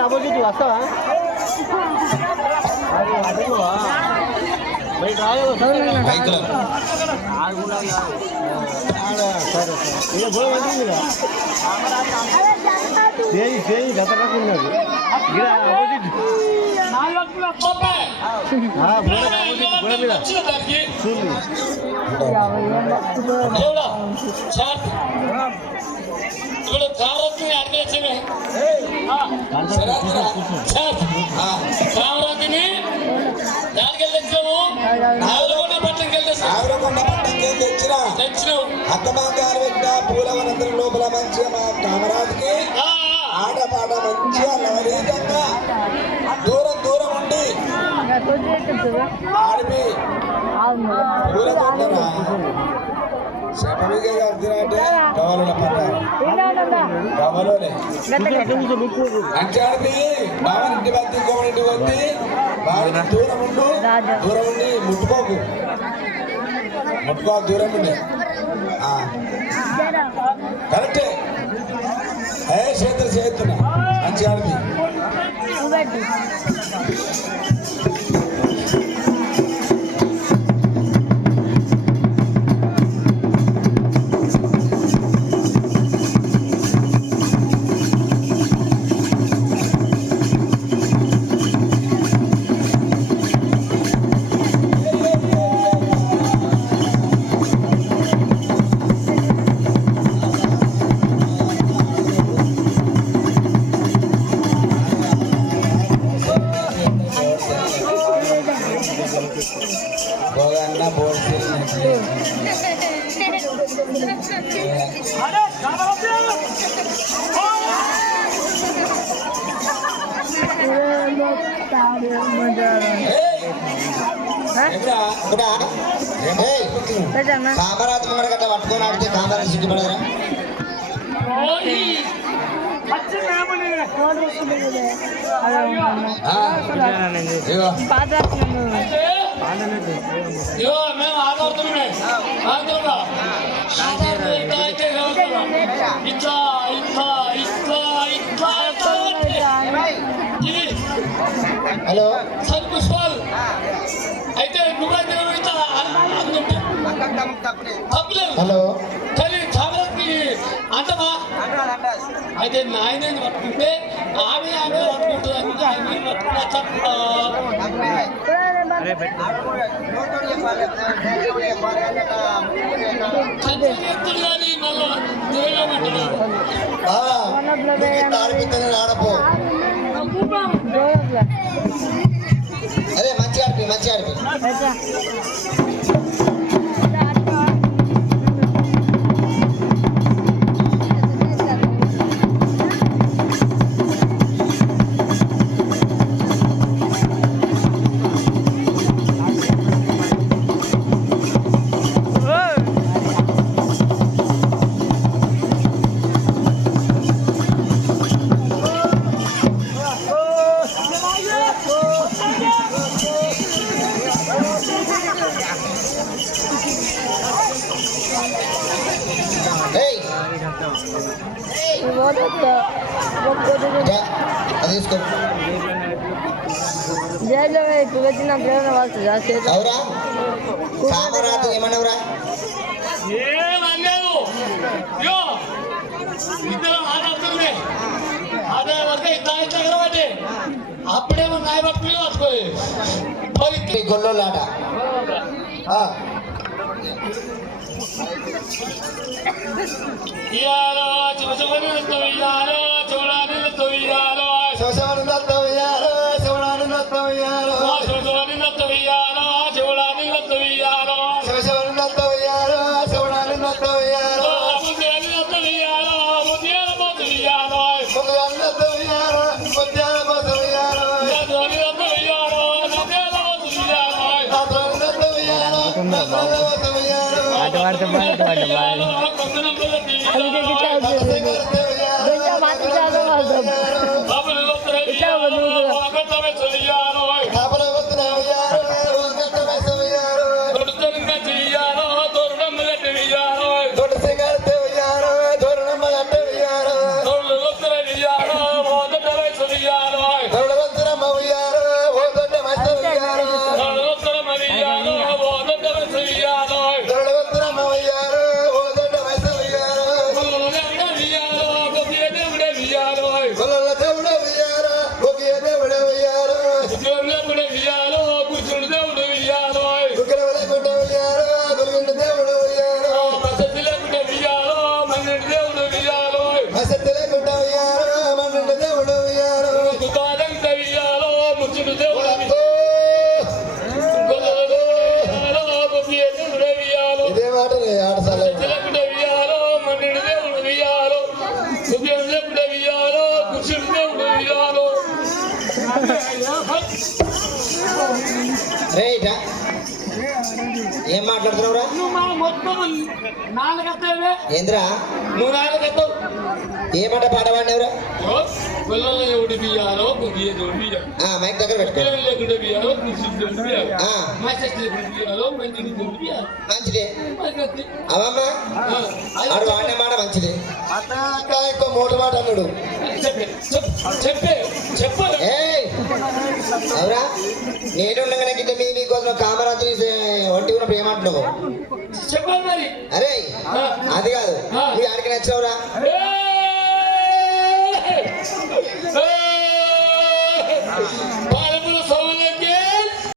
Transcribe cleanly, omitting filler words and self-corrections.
Opposite వస్తావా సరే గత ఉన్నది ఆపోజిట్ కామరాజుని తెచ్చినావు అత్తమాగారు పెట్టిన పూలవనందరం లోపల మంచిగా మా కామరాజుకి ఆటపాట మంచిగా నవరీతంగా దూరం దూరం ఉండి ఆడిపి శటవిగా అంటే కవలుల పట్ట కవలోనే అంచాడిపి బావని ఇంటి వద్ద ఇంకొకటి ఇంటికి వచ్చి బావిని దూరం ఉండి ముట్టుకోకు దూరం ఉండే కరెక్టే చేతున్నా మంచి ఆడిపి కామరాజు ముంగడ గట్ట పట్టుకొని ఆడితే కామరాజు సిగ్గుపడరా మేము ఆదవుతున్నామే ఇట్లా ఇట్లా ఇట్లా ఇట్లా హలో సార్ పుష్పాల్ అయితే నువ్వైతే హలో కానీ కామరాజుకి అంటమా అయితే నాయన పట్టుకుంటే ఆమె పట్టుకుంటుంది ఆడపో అదే మంచి ఆడిపి ఏమన్నావురా ఏమన్నావు ఇద్దరం ఆడుతుంది అదే వరకు ఇద్దరు అప్పుడేమో నాయ పట్టుకుని పట్టుకోయి గొల్లోలాట ఇయాలో చూసుకుని ఇయాలో చూడాలి ఇయాలో చూసవని ఇయాలో చూడాలి ఇయాలో చూసవని ఇయాలో చూడాలి ఇయాలో చూసవని ఇయాలో చూడాలి ఇయాలో Yeah. ఏం మాట్లాడుతున్నావురా? నువ్వు మా మొత్తం నాలుగత్తవే ఏంద్రా నువ్వు నాలుగత్తవు ఏమంట పాట పాడినవురా? పిల్లలు ఎవడు బియ్యాలో బియ్యదు బియ్యం మైక్ దగ్గర పెట్టుకో. పిల్లలు లేకుండా బియ్యాలో బియ్యాలి ఆ, బియ్యాలో మంచి బియ్యాలి మంచిదే అవమ్మా. ఆడు వాడిన మాట మంచిదే. అక్క ఎక్కువ మూట మాట అన్నాడు. చెప్పే చెప్పు ఏయ్ అవురా, నేనుండగానే గిట్ట మీకోసం కామరాజు ఒంటి ఉన్నప్పుడు ఏమంటున్నావు? చెప్పాలి మరి అరే అది కాదు, మీ ఆడికి నచ్చావురా? పాల